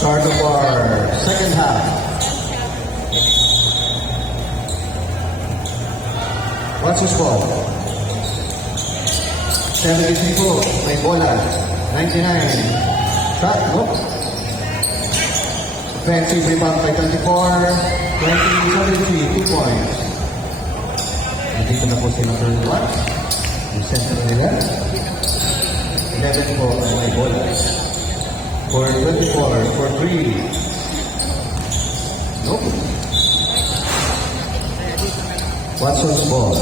Start of our second half. What's his ball? 70 people, may bola. 99. Shot, nope. Offensive rebound by 24. 20-73, 2 points. Nandito na po si number 1. Yung center nila. 11 po, may bola. For 24, for 3. Nope. Watson's ball.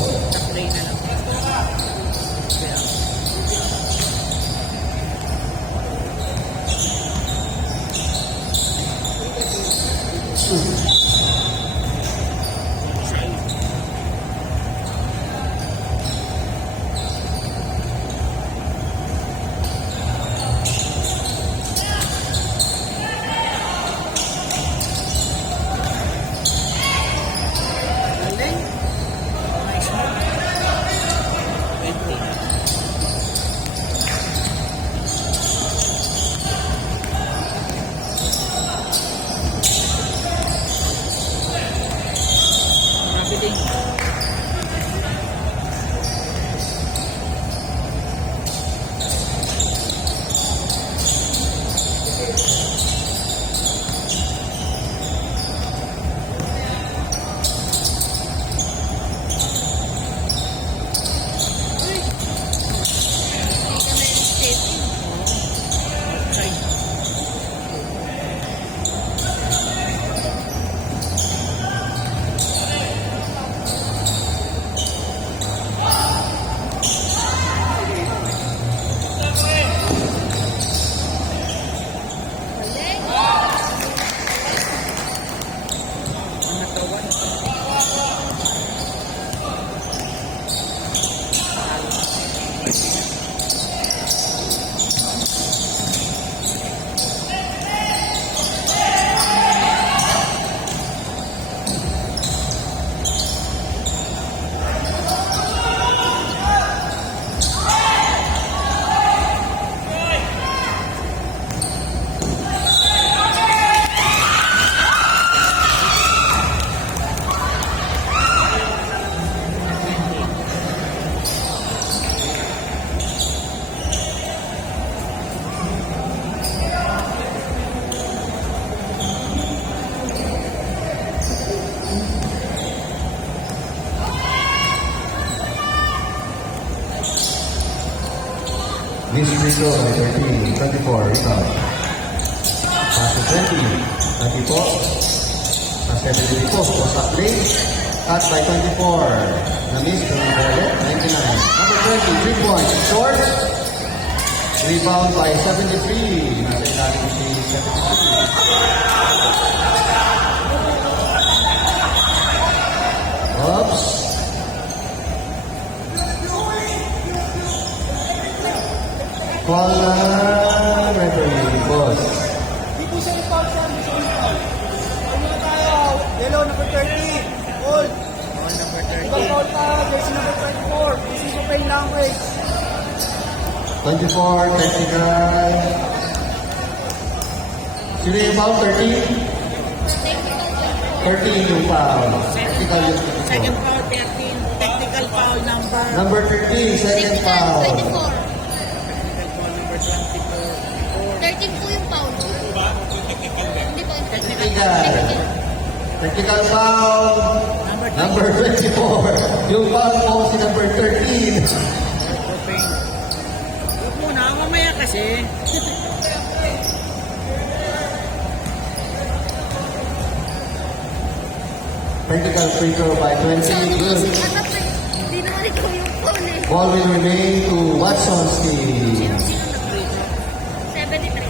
Miss Rico, 13, 24, rebound. Pass to 20, 24. Pass 70 po, post up play. Cut by 24. Na-miss, 99. Number 20, 3 points, short. Rebound by 73. Nasa ilalim si 73. Oops. Call na referee, boss. Di po siya yung foul siya, di siya yung foul. Ano na tayo? Yellow number 30. Hold. Foul number 30. Ibang foul tayo, jersey number 24. This is the plain language. 24, technical. Sino yung foul? 13? 13 yung foul. Technical yung Second 24. foul, 13. Technical foul number. Number 13, second foul. 24. Technical foul number 24. 13 po yung foul. Hindi po. Technical. Technical foul. Number 24. Yung foul po si number 13. Open. Huwag muna, mamaya kasi. Technical free throw by 20. So, ano Good. kasi anak eh. Hindi naman ikaw yung foul eh. Ball will remain to Watson's team. Sino nag-radio? 73.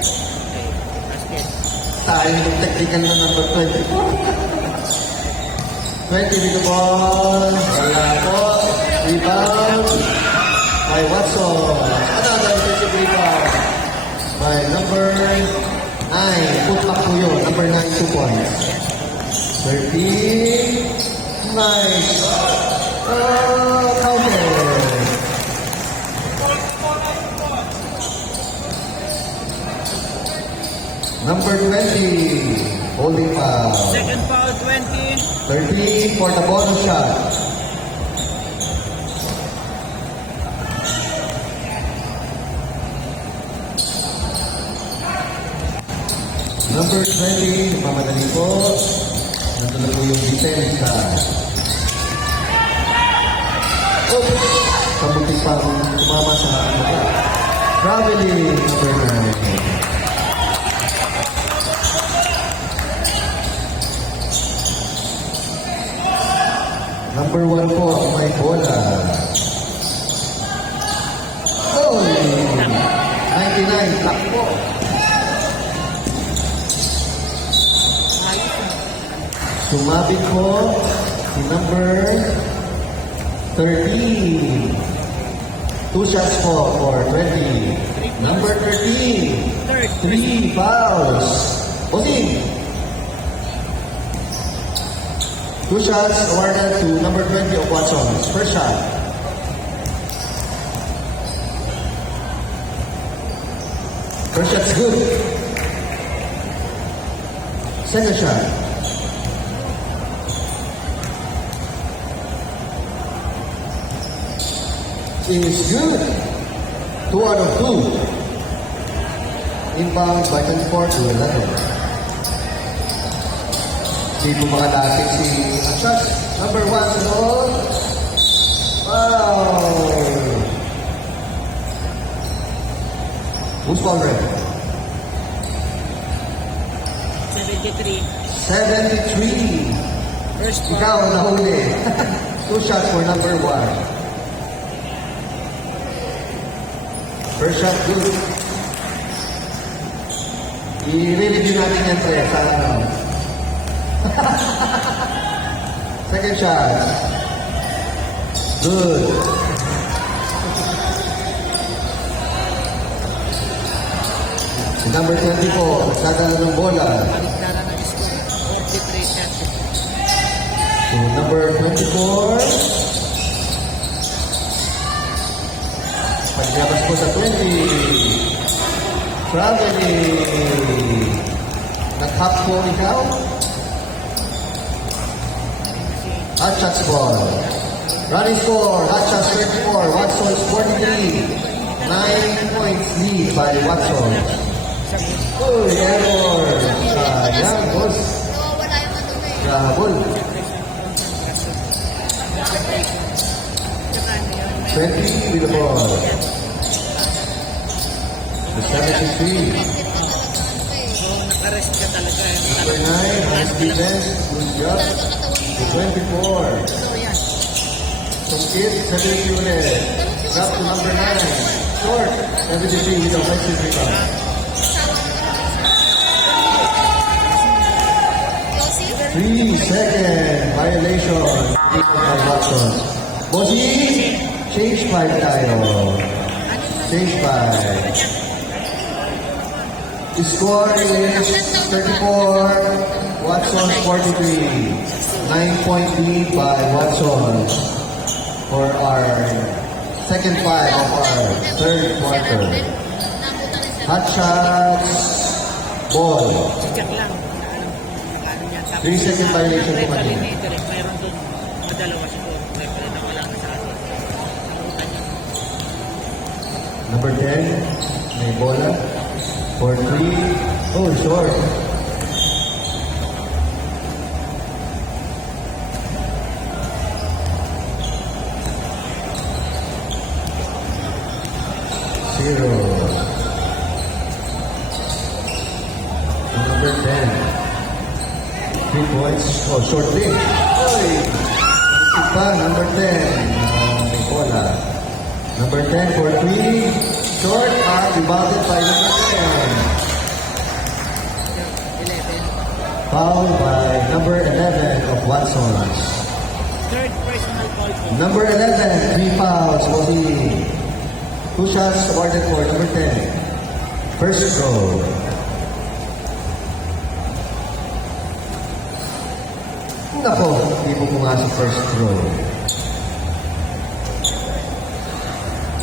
Basket. Tayo yung technical na number 24. 20 with the ball. Wala po. Rebound by Watson. Another defensive rebound by number 9. Put back po yun. Number 9, 2 points. 30. Nice. Counter. Number 20. Holding foul. Second foul, 20. 13 for the bonus shot. Number 20, mamadali po. Nandun na po yung depensa. Oops! Kabutik pa akong tumama sa mata. Traveling, number 9. Number 1 po, ang may bola. Oh! 99, block po. Sumabit po si number 13. 2 shots po for 20. Number 13. Third. 3 fouls. Bossing. 2 shots awarded to number 20 of Watson. First shot. First shot's good. Second shot. Is good. 2 out of 2. Inbound by 24 to 11. Hindi po makadakit si Ashas. Number 1 sa goal. Wow! Who's foul red? 73. 73. First foul. Ikaw ang nahuli. 2 shots for number 1. First shot, good. I-review natin yan, Tre, sa ano. Second shot. Good. Si number 20 po, nagdadala ng bola. Baliktaran ng score. 43 shots. So, number 24. Paglabas po sa 20. Traveling. Nag-hop po ikaw. Hot shots ball. Running score. Hot shots 24. Watson's 43. 9 points lead by Watson. Uy, error. Sayang, boss. Nawawala yung ano na eh. Grahabol. 20 with the ball. The 73. So, nakarest ka talaga. Number 9, nice defense. Good job. The 24. So, yan. Some kids, 70 ulit. Drop to number 9. Short. 73 with offensive rebound. Yossi? 3-second violation. By Watson. Bossy, change 5 tayo. Change 5. The score is 34, Watson 43. 9-point lead by Watson for our second 5 of our third quarter. Hot shots, ball. Check lang. Ano niya. 3-second violation po kanina. Perimeter, mayroon dun. Madalawa siguro. Mayroon na wala na sa atin. Nakutan niya. Number 10, may bola. For 3. Oh, short. Zero. Number 10. 3 points. Oh, short lead. Oy! Pa, number 10. May bola. Number 10 for 3. Short, rebounded by number 10. 11. Foul by number 11 of Watson. Third personal foul po. Number 11, 3 fouls. Bossy. 2 shots awarded for number 10. First throw. Nako, hindi mo pumasok first throw.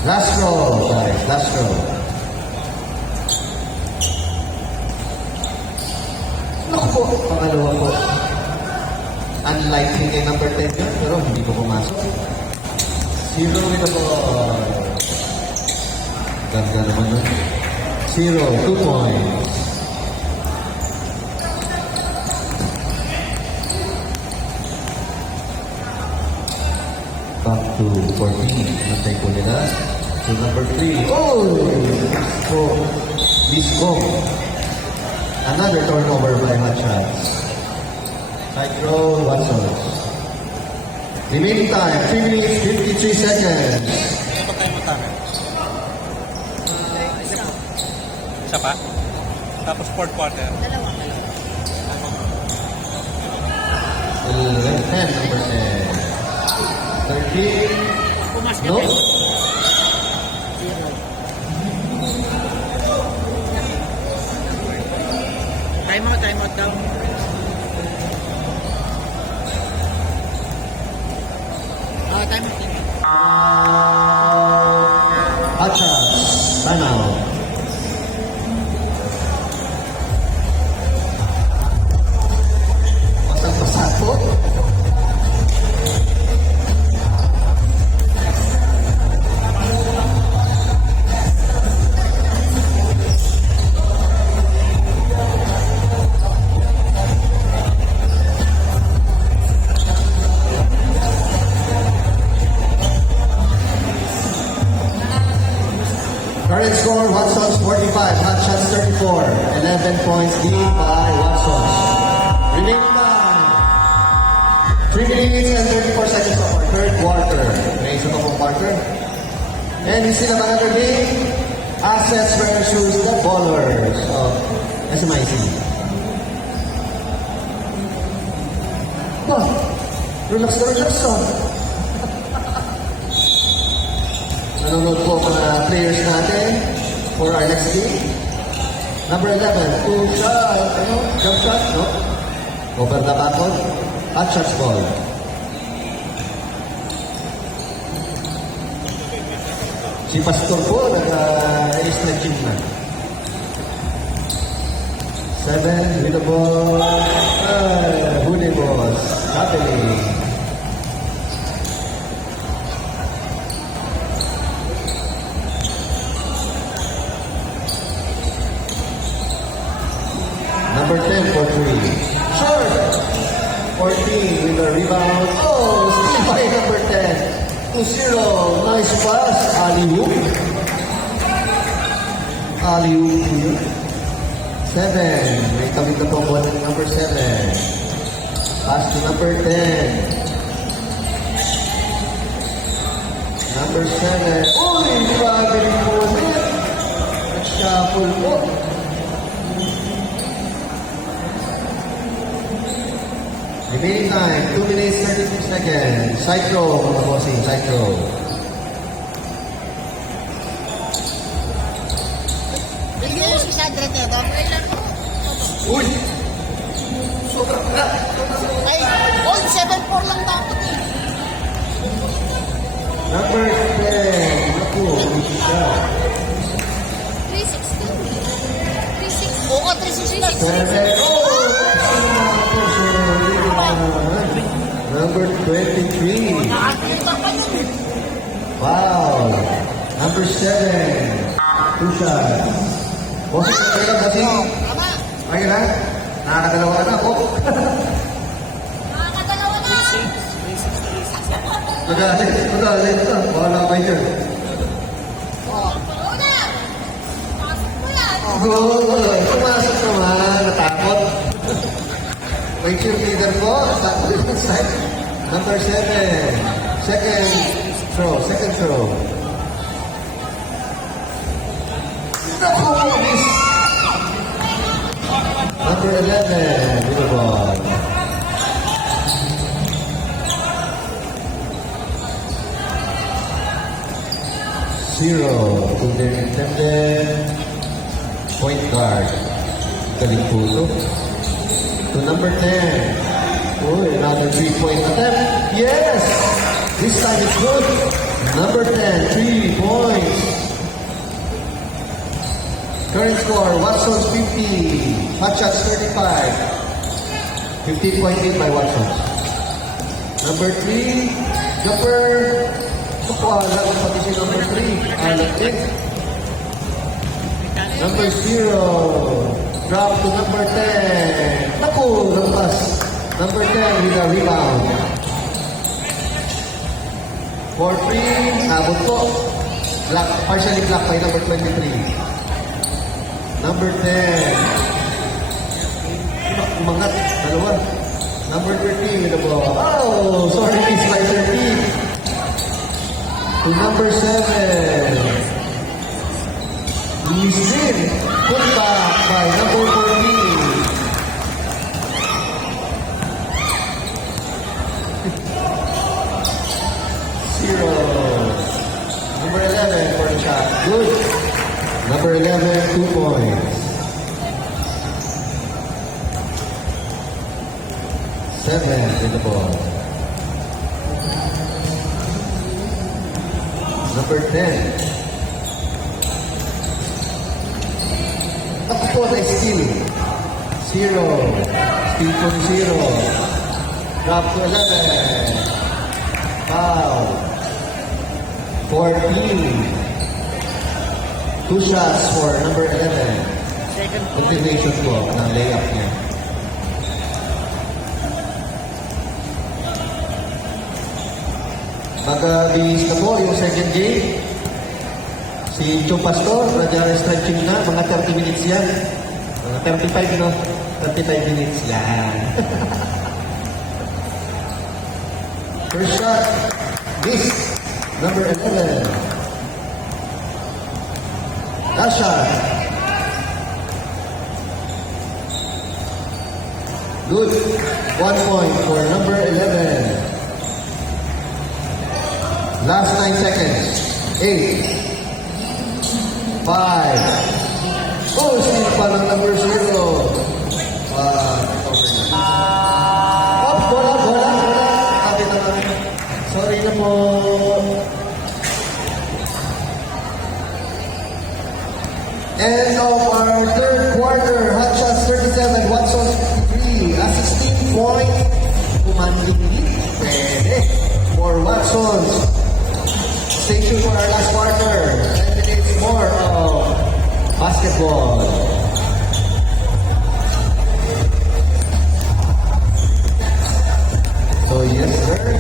Last throw, guys. Last throw. Naku po, pangalawa po. Unlikely kay number 10 yun, pero hindi ko pumasok. Zero with the ball. Ganda naman nun. 0, 2 points. Back to 14. Nantay po nila. To number 3. Oh! So, Bisco. Another turnover by Hot Shots. Side throw, Watson. Remaining time, 3 minutes, 53 seconds. Isa pa? Tapos fourth quarter. 10, number 10. 13. Pumas ka No? din. Zero. Time out daw. Time out. Hot Shots. Time out. Pasang-pasang po. Current score, Watson's 45, Hot Shots 34. 11 points lead by Watson. Remaining time. 3 minutes and 34 seconds of our third quarter. May isa pa pong quarter. And still have another game. Assets versus the Ballers of SMIC. Bah, relax na relax na. Nanonood po mga players natin for our next game. Number 11, 2 shot, jump shot, no? Over the backboard, hot shots ball. Si Pastor po, nag-stretching na. 7, with the ball. Huli boss, happening. Number 10 for 3. Short. 14 with the rebound. Oh, still by number 10. 2-0. Nice pass. Alley-oop. Alley-oop. 7. May kami na po po ng number 7. Pass to number 10. Number 7. Uy, grabe rin po ulit. Nag-shuffle po. Remaining time, 2 minutes 36 seconds. Side throw, mga bossing, side throw. Bigyan mo si Kadra niya. Babay lang po. Uy! Sobra na! Ay, all 7-4 lang dapat eh. Number 10. Naku, hindi siya. 360. Oo, 360. 7. Oh! Number 23. Wow! Number 7. 2 shots. Bossing, okay lang, bossing? Tama. Okay lang? Nakakadalawa na ako. Nakakadalawa na. Magalit ito. Wala kayo dyan. Una. Pasok mo yan. Good! Pumasok naman. Natakot. May cheerleader po sa side. Number 7. Second throw. Naku, miss. Number 11. Little ball. Zero. To the intended point guard. Galing po ito. To number 10. Oh, another 3-point attempt. Yes! This time it's good. Number 10, 3 points. Current score, Watson's 50. Hot shots 35. 15-point lead by Watson. Number 3, jumper. Wala ang pati si number 3. Alat din. Number 0. Drop to number 10. Naku, lampas. Number 10 with a rebound. For 3, nabot po. Block, partially blocked by number 23. Number 10. Umangat, dalawa. Number 13 with the ball. Oh, sorry, miss by 13. To number 7. Luis Din. Put back by number 14. Zero. Number 11 for the shot. Good. Number 11, 2 points. 7 in the ball. Number 10. Ako po na steal. 0. Steal po ni 0. Drop to 11. Foul. 14. 2 shots for number 11. Second point. Motivation po ng layup niya. Mag-bihis na po yung second game. Si Cho Pastor, nag-stretching na. Mga 30 minutes yan. Mga 35, no? 35 minutes yan. First shot. Miss. Number 11. Last shot. Good. 1 point for number 11. Last 9 seconds. 8. 5. Oh, steal pa ng number 0. Oh, bola. Kapit naman. Sorry na po. End of our third quarter. Hot shots 37, Watson 53. A 16-point commanding lead. Pwede. For Watsons. Stay tuned for our last quarter. 10 minutes more of basketball. So yes sir,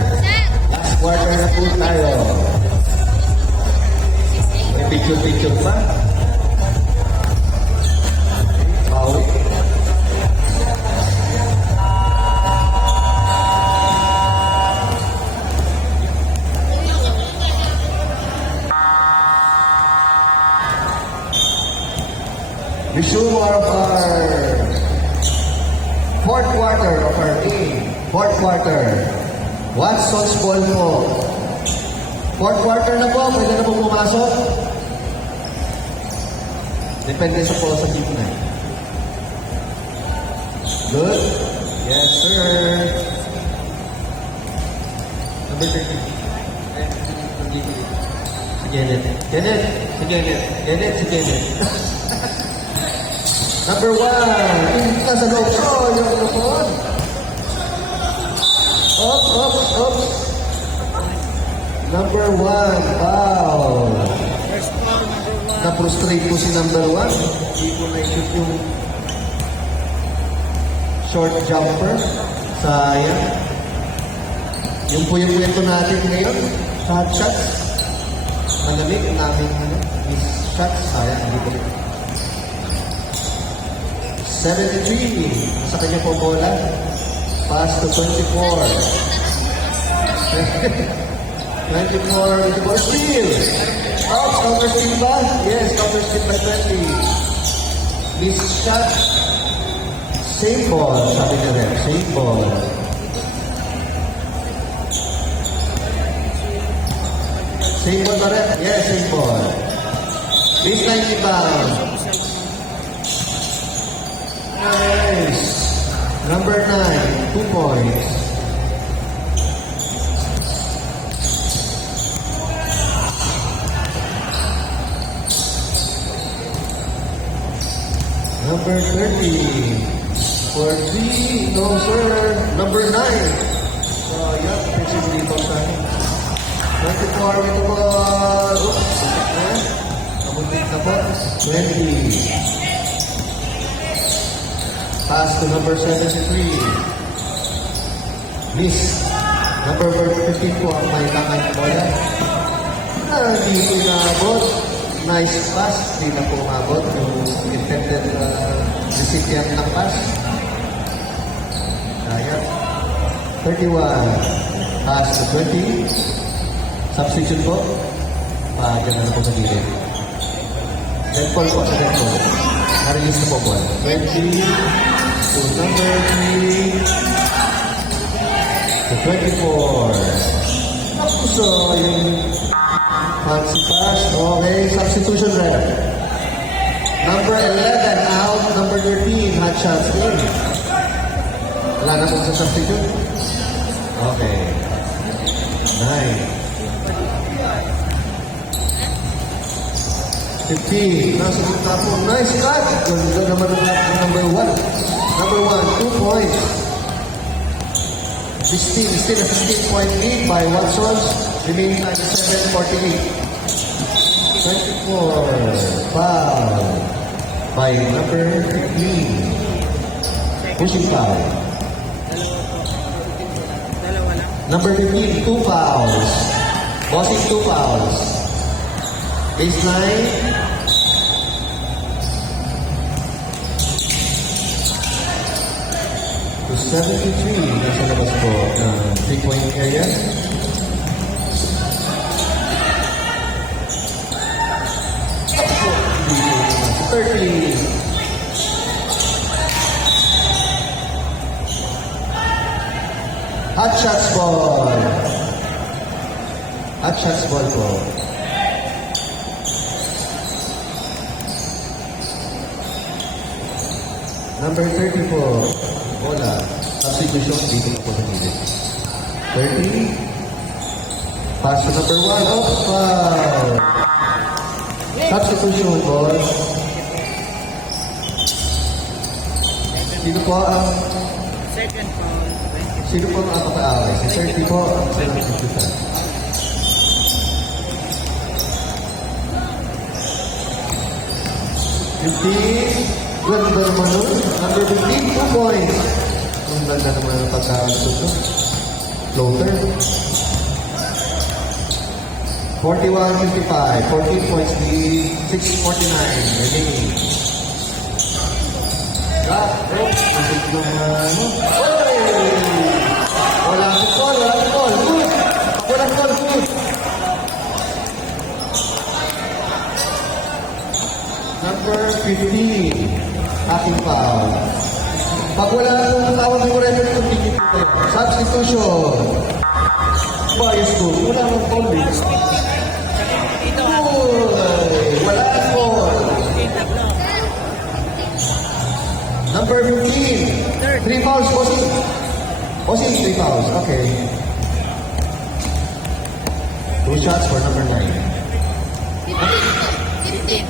last quarter na po tayo. May picture pa. Foul. resume of our fourth quarter of our game. Fourth quarter. Watson's ball po. Fourth quarter na po. Pwede na po pumasok. Depende sa po sa team na. Good. Yes, sir. Number 30. Si Kenneth. Kenneth. Si Kenneth. Kenneth. Si Kenneth. Number 1. Nasa loob. Oh, yung lupon. Up. Number 1. Foul. First foul, number 1. Na-frustrate po si number 1. Hindi po na-shoot yung short jumper. Sayang. Yun po yung kwento natin ngayon. Hot shots. Malamig ang aming miss shots. Sayang. Hindi po. 73. Sa kanya po bola. Pass to 24. 24. Ito po steal. Oh, counter steal ba? Yes, counter steal by 20. Miss shot. Same ball. Sabi niya rin. Same ball. Same ball na rin? Yes, same ball. Baseline rebound. Nice. Number 9, 2 points. Number 30. For 3, no sir. Number 9. So, yeah, defensive rebound sa akin. 24 with the ball. Oops. Kamuntik na po. 20. Pass to number 73. Miss. Number 15 po ang may kamay na bola. Hindi po naabot. Nice pass. Hindi na po umabot yung intended recipient ng pass. Ayan. 31. Pass to 20. Substitute po. Ganun na po sa gilid. Red ball po sa red ball. Na-release na po ball. 20 to number 3 to 24. So, yung fancy pass. Okay, substitution red. Number 11 out. Number 13, hot shots in. Wala na po sa substitute. Okay. 9. 15. Nasa gitna po. Nice cut. Ganda naman ang number 1. Number 1, 2 points. 16. Still a 16-point lead by Watson. Remaining time 7:48. 24. Foul by number 15. Pushing foul. Dalawa lang. Number 15, 2 fouls. Bossing 2 fouls. Baseline. To 73. Nasa labas po ng 3-point area. Up po. 30. Hot shots ball. Hot shots ball po. Number 30 po. Bola. Substitution dito na po sa gilid. 30. Pass to number 1. Oh, foul. Substitution ball. Sino po ang Second foul, 20. Sino po ang makakaaway? Si 30 po ang substitution. Ganda naman nun. Number 15, 2 points. Ang ganda naman ang pagkakasuto. Floater. 41-55. 14 points lead. 6:49 remaining. Drop. Isip ng Oy! Wala si Paul. Wala si Paul. Good. Wala si Paul. Good. Number 15. 15. Aking foul. Pag wala akong tawag ng referee, tigil po kayo. Substitution. Bias ko. Wala akong foul eh. Dito, Uy, wala akong foul. tatlo. Number 15. 3 fouls, bossing. Bossing, 3 fouls. Okay. 2 shots for number 9. 15.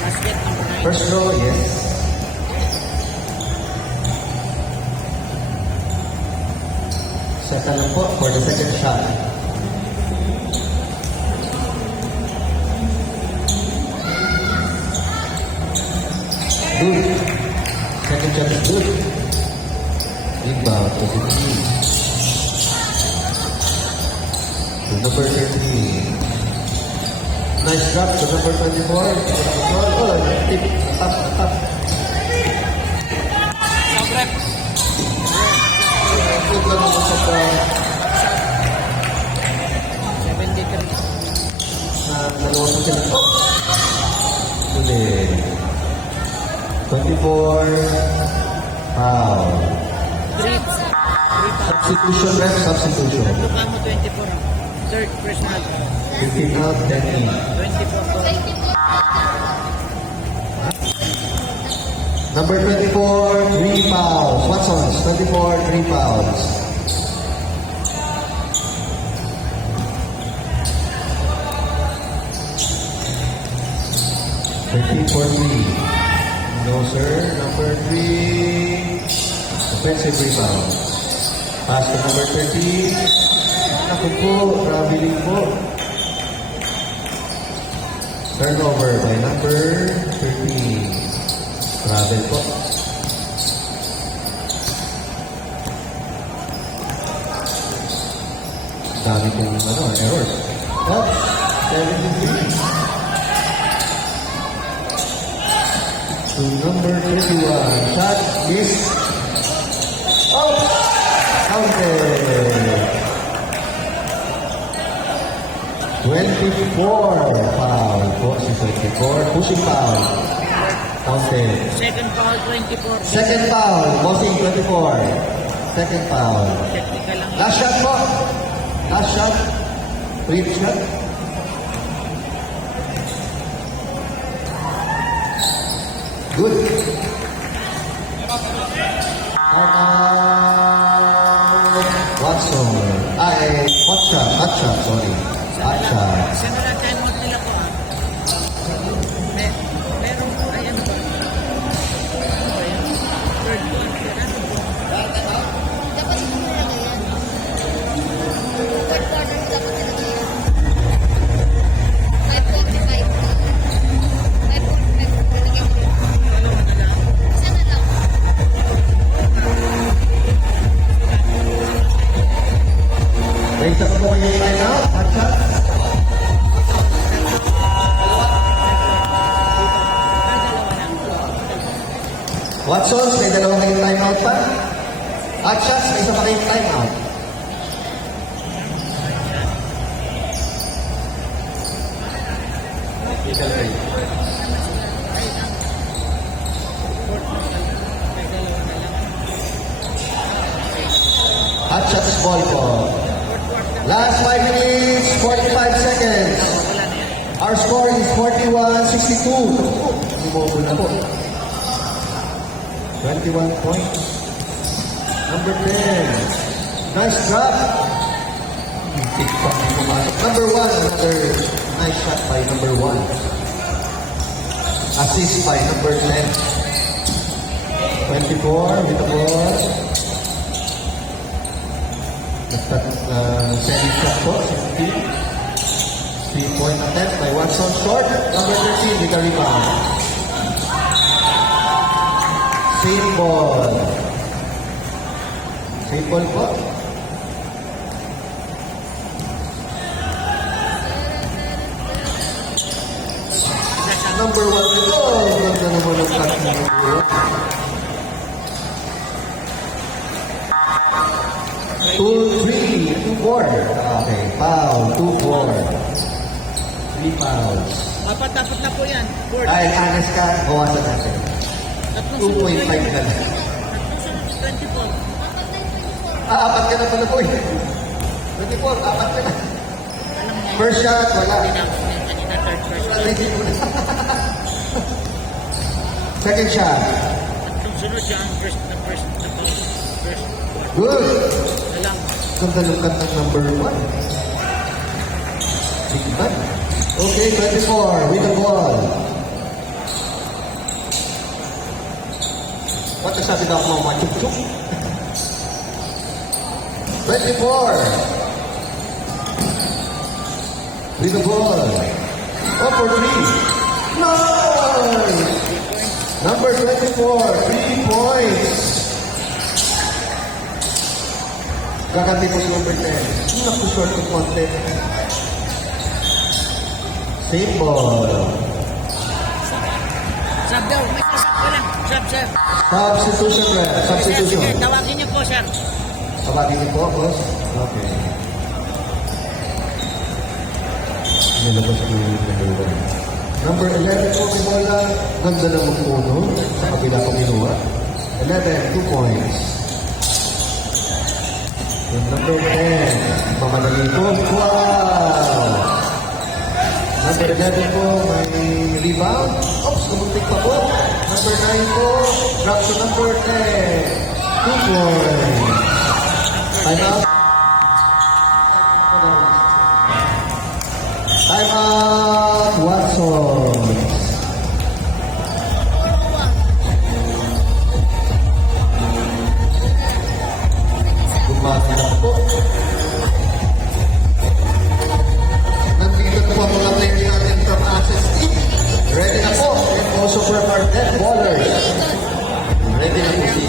Basket number 9. First row, yes. Second lang po for the second shot. Good. Second shot is good. Rebound to 15. To number 13. Nice drop to number 24. Oh, tip. Top. Good lang ako sa 73. dalawa sa sila. Ulit. 24. Foul. 3. Substitution, ref, substitution. Mukha mo 24. Third personal. 15 out, 10 in. 24 po. Number 24, 3 fouls. Watsons, 24, 3 fouls. For 3. No, sir. Number 3. Offensive rebound. Pass to number 13. Ako po, traveling po. Turnover by number 13. Travel po. Dami pong errors. Oh, 73. To number 21. Shot is out. Counted. 24. Foul po si 24. Pushing foul. Counted. Second foul, 24. Second foul. Bossing 24. Second foul. Technical lang. Last shot po. Last shot. Free shot. Good. Watson. Hot shot, sorry. Hot shot. Simula time out nila po ah. Meron po, ayan ba? Ano ba yun? Third one. Ano po? Dapat ito mo lang yan. Third quarter dapat talaga yan. 5:45. 5:45 talaga yan. Dalawa na lang. Isa na lang. May isa pa po kayo time out. Hot shot. Dalawa lang. Watsons, may dalawang kayong time out pa. Hot shots, may isa pa kayong time out. Hot shots is ball po. Last 5 minutes, 45 seconds. Our score is 41-62. Bumubol na po. 21 points. Number 10. Nice drop. Big shot na pumasok. Number 1, another nice shot by number 1. Assist by number 10. 24 with the ball. Second shot po, 16. 3-point attempt by Watson short. Number 13 with the rebound. Same ball. Same ball po. Number 1 with the ball. Ganda naman ang shot ni number 1. 2-3, 2-4. Okay, foul, 2-4. 3 fouls. Apat dapat na po yan. Fourth. Dahil honest ka, bawasan natin. Tatlong 2.5 sunod, na lang. Tatlong sunod, 24. Apat ka na pala po eh. 24, apat ka na. First shot, wala. Kanina third first. Ready mo na. Second shot. Tatlong sunod siya ang first. Good. Alam. Ganda ng kantang number 1. Big man. Okay, 24. With the ball. What the sabi daw mo, machuk-chuk? 24. With the ball. Oh, for 3. Nice! Number 24, 3 points. Gaganti po si number 10. Naku-short ng konti. Same ball. Sab daw. May sab ko lang. Sab. Substitution, ref. Sir, Substitution. sige, tawagin niyo po, sir. Tawagin niyo po, boss. Okay. Nilabas ko yung number 1. Number 11 po, may bola. Ganda na magpuno. Sa kabila ko minuwa. 11, 2 points. Yung number 10, mamadali po. Wow! Number 11 po, may rebound. Oops, kumuntik pa po. Number 9 po, drop to number 10. 2 points. Time out. Time out, Watson. Gumati na po. Nandito po ang mga players natin from Access Team. Ready na po. And also from our 10 ballers. Ready na po si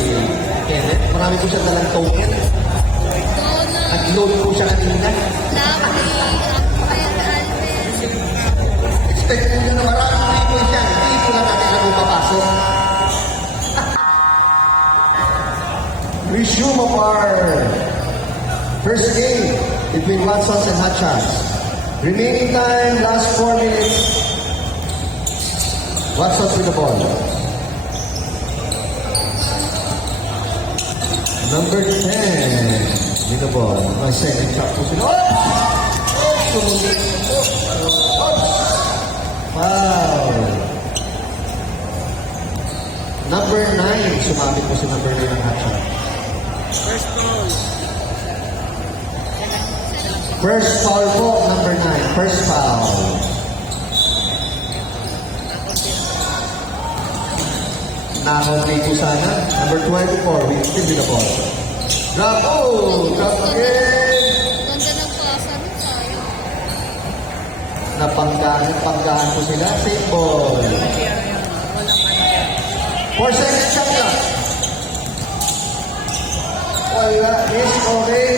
Kenneth. Marami po siya dalang token. Nag-load po siya kanina. Expect nyo na maraming people siya. Hindi po lang natin na pumapasok. Resume of our first game between Watsons and Hotshots. Remaining time, last 4 minutes. Watsons with the ball. Number 10 with the ball. My second shot po sila. Wow. Number 9. Sumabit po si number 9 ng hotshot. First ball. First foul po, number 9. First foul. Nakakontrate po sana. Number 24, with still with the ball. Drop, oh! Drop again! Ganda ng klasa rin, sayang. Napanggahan po sila. Same ball. 4 seconds shot lang. Wala. Miss, okay.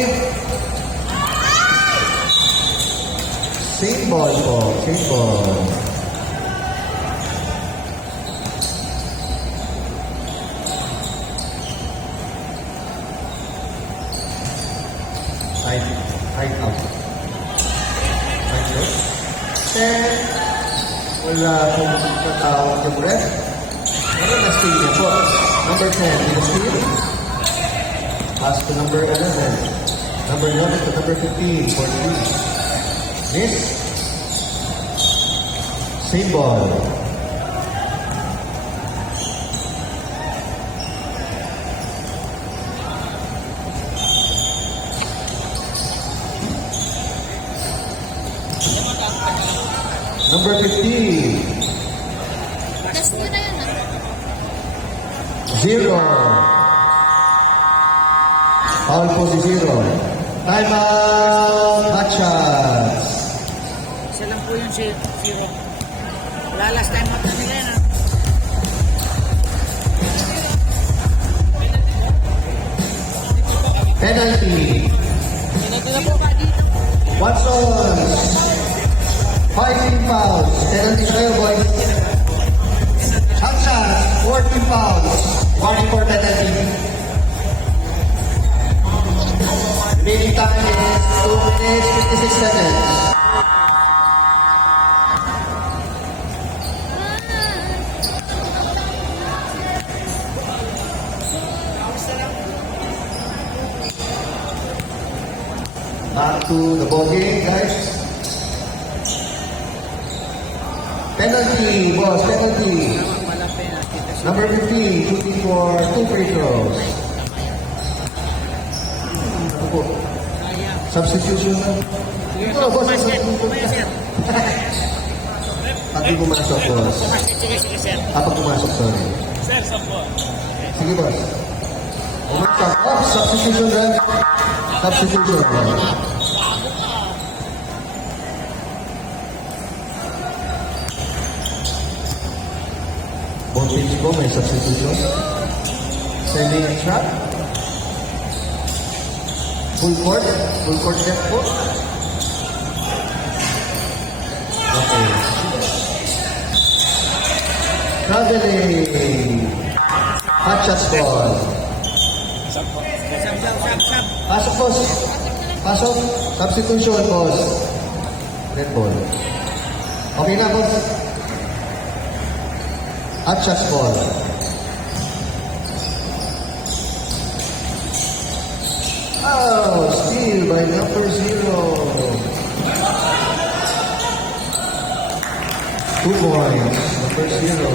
Same ball po. Same ball. Side out. Side out. Then, wala pong tatawag yung ref. Ano na steal niya po? Number 10, with the steal. Pass to number 11. Number 11 to number 15 for 3. Miss. Same ball. Number 15. Last mo na yun, ah. 0. Foul po si 0. Time out. Hot shots. Isa lang po yun si Zero. Wala last time out na nila yan, ah. Penalty. Ito na po ba dito? Watson. 5 fouls. Penalty kayo, boys. Hot shots. 14 fouls. 1 for penalty. Remaining time is 2 minutes, 56 seconds. to the ball game, guys. Penalty, boss, penalty. Walang penalty. Kasi Number 15, shooting for 2 free throws. Ano po? sayang. Substitution na. Sige, Ito, boss, kumaya, sir. substitution. Kumaya, sir. Pati pumasok, boss. Sige, sir. Kapag pumasok, sorry. Sir, saan po? Sige, boss. Pumasok. Oh, substitution na. Substitution. Both teams po may substitution. Sending a shot. Full court set po. Okay. Traveling. Hot shots ball. Sab. Pasok, boss. Pasok. Substitution, boss. Red ball. Okay na, boss. Hot shots ball. Oh, steal by number 0. 2 points. Number 0.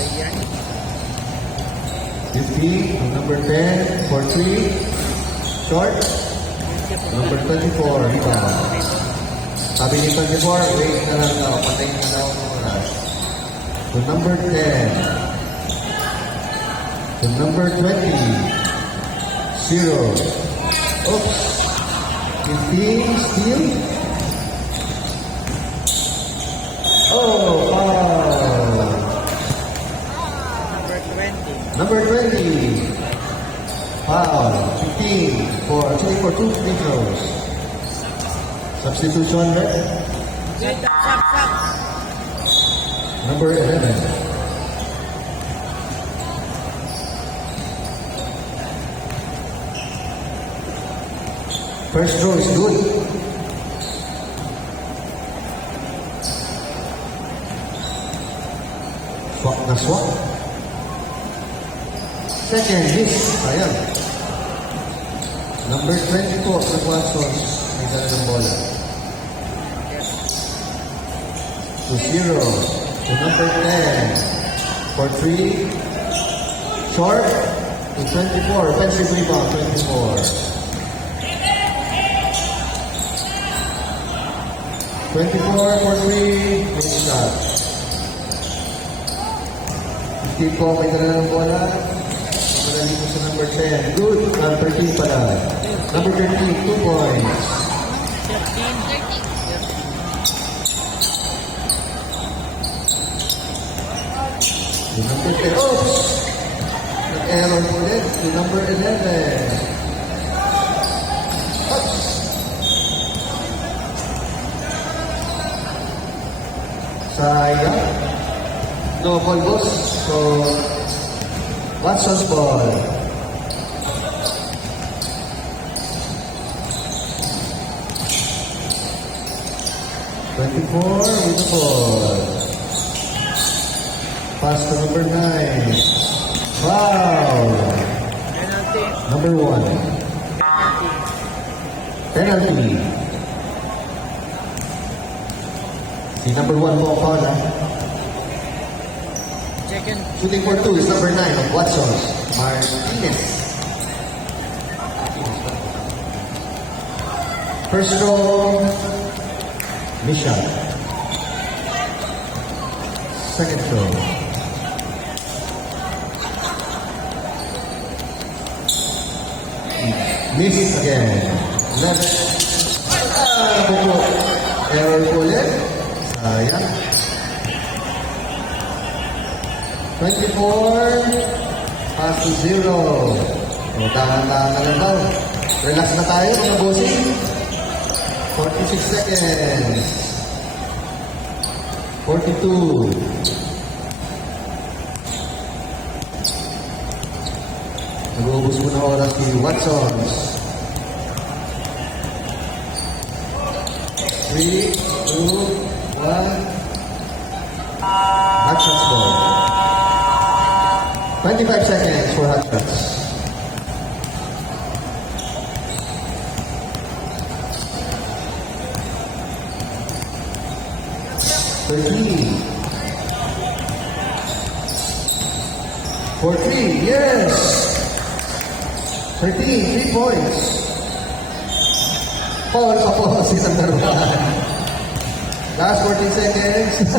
Ayan. 50 to number 10 for 3. Short. Number 24, rebound. Sabi ni 24, wait na lang daw. Patayin na daw ang oras. To number 10. To number 20. 0. Oops. 15, steal. Oh, foul. Number 20. Number 20. Foul. 15 for 2 free throws. Substitution, right? Sab. Number 11. First throw is good. Swak na swak. Second, miss. Ayan. Number 24, Frank Watson. May dala ng bola. To 0. To number 10. For 3. Short. To 24. Offensive rebound, 24. 24 for 3. Good shot. 15 po, may dala ng bola. Madali po sa number 10. Good. Number 13 pala. Number 13, 2 points. 13. To number 10. Oops! Nag-error po ulit. To number 11. Oops! Sayang. No ball, boss. So, Watson's ball. Twenty-four with the ball. Pass to number 9. Foul. Penalty. Number 1. Penalty. Si number 1 mo ang foul, ha? Second. Shooting for 2 is number 9 of Watson. Martinez. First throw, Michelle. Second throw. Miss again. Left. Buko. Error po ulit. Sayang. 24. Pass to 0. O, tahan-tahan na lang daw. Relax na tayo, mga bossing. 46 seconds. 42. Nag-uubos mo na oras si Watson. 3, 2, 1. Hot shots ball. 25 seconds for hot shots. 13. For 3, yes! 13, 3 points. Paul pa po si number 1. Last 14 seconds.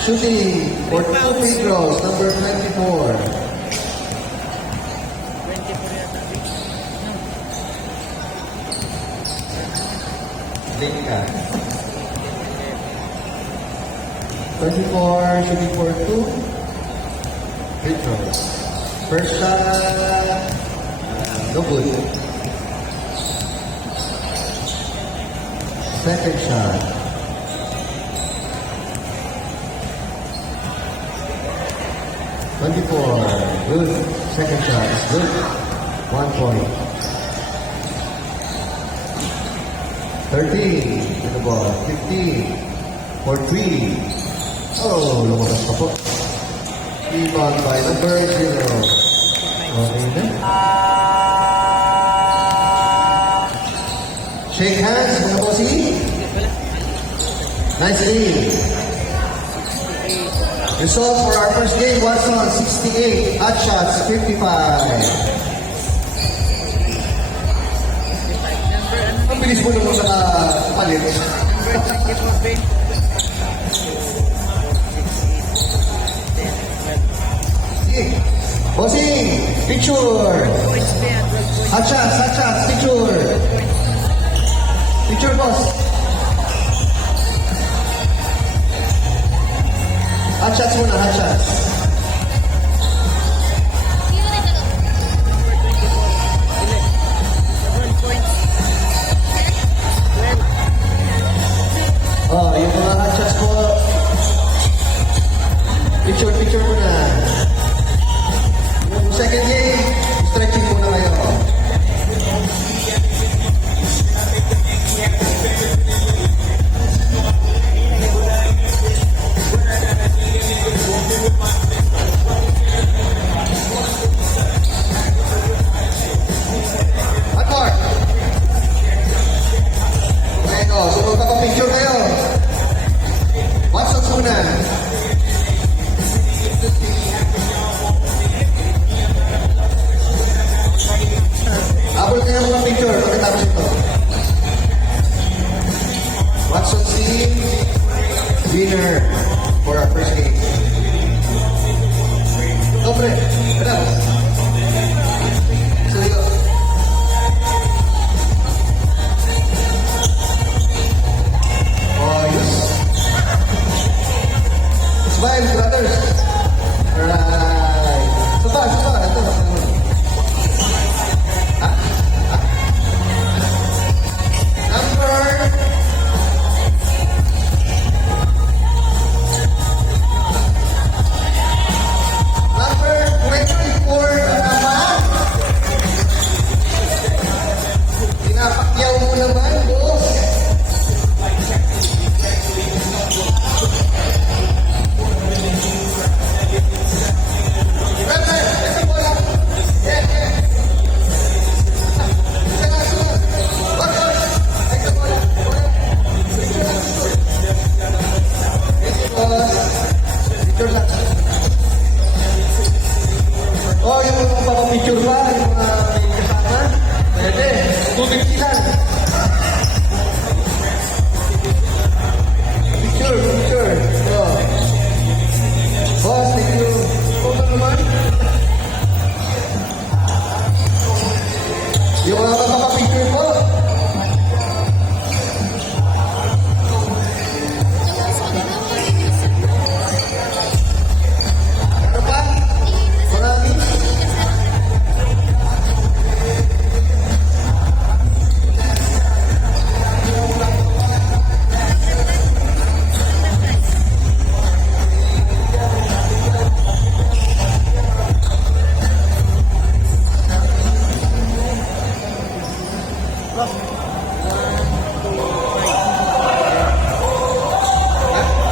Shooting for 2 free throws, number 24. 24 yata. Linka. 24, shooting for 2 free throws. First shot, no good. Second shot. Good. Second shot is good. 1 point. 13 to the ball. 15 for 3. Oh, lumabas pa po. Rebound by number 0. Okay na. Shake hands, mga bossy. Nicely. Result for our first game, Watson 68, hot shots 55. Ang bilis mo naman nakapalit. Number 24, Ben. Sige. Bossing, picture. Points, Ben. 12 points. Hot shots, picture. Picture, boss. Hot shots muna, hot shots. Sino na ito? Number 24. 12 points. 12. Oh, yung mga hot shots po. Picture muna. Yung second game, stretching muna kayo. Hotmark! Okay, go. So, magpapapicture kayo. Watson muna. Abot kayo mga picture pagkatapos ito. Watson C. Winner for our first game. Dobre. Bravo. So, yun. Oh, yes. Smile, brothers. Alright. Saba. Ito. Number 24 na naman. Pinapakyaw mo naman, boss. Brother, ito mo lang. Yeah. Isa nga, sunod. Wag. Ito mo lang. Picture lang. Oh, yung mga papapicture ba? Yung mga may kasama? Pwede. 250 lang.